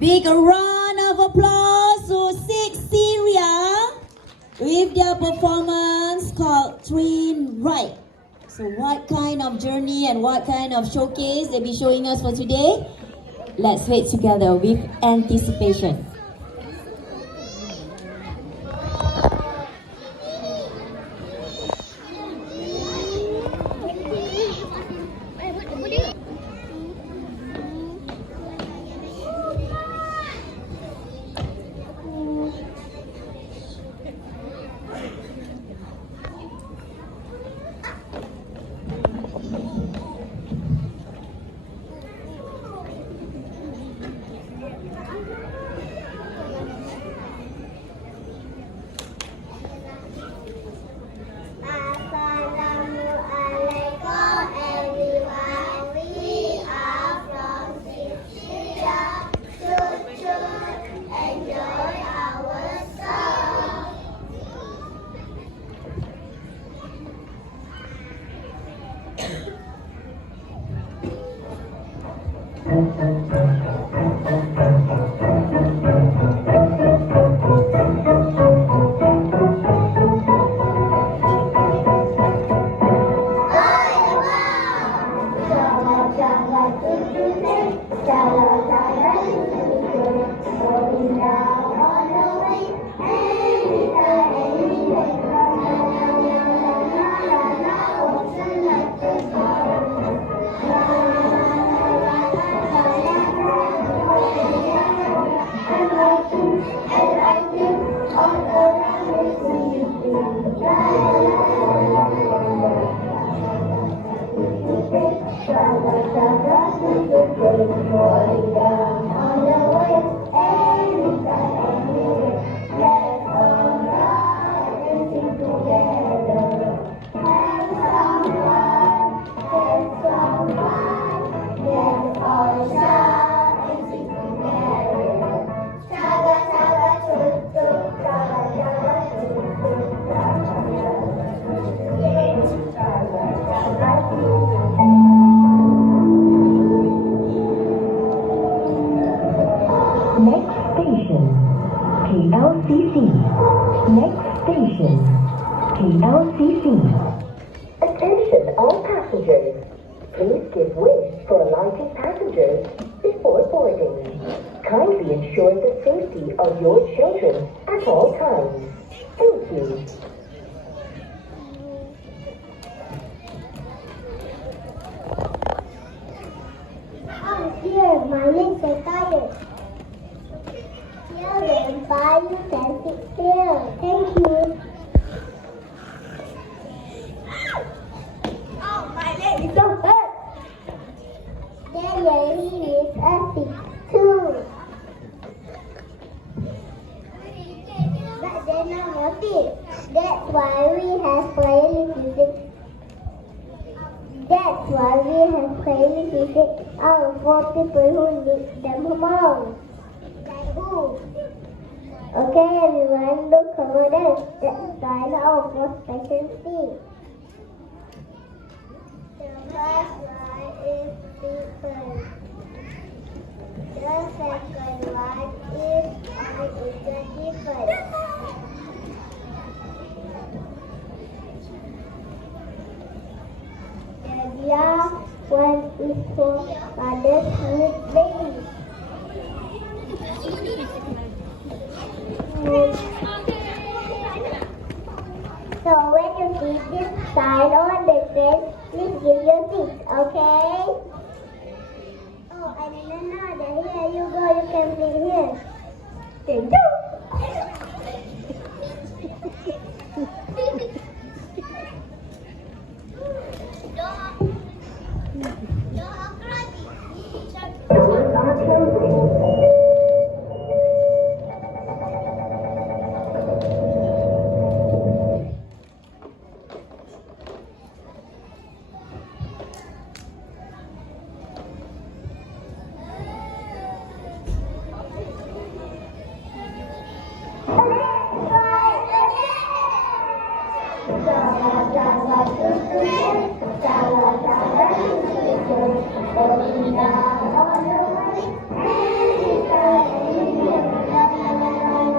Big round of applause to Syria with their performance called Train Ride. So what kind of journey and what kind of showcase they'll be showing us for today? Let's wait together with anticipation. Attention all passengers. Please give way for alighting passengers before boarding. Kindly ensure the safety of your children at all times. Thank you. Oh dear, my legs are tired. Children, bye, you can sit still. Thank you. Oh, my leg is so hurt. There he is asleep too. But they're not naughty. That's why we have playlist music. That's why we have playlist music for people who need them most. Like who? Okay, everyone, look over there. That's sign out for specialty. The first one is people. The second one is different. The last one is for mothers with babies. So when you see this sign on the train, please give your seat, okay? Oh, and another, here you go, you can sit here. Thank you. Doors are closing. Chaga, Choo, Choo, Chaga, Chaga, Choo, Choo, Chaga.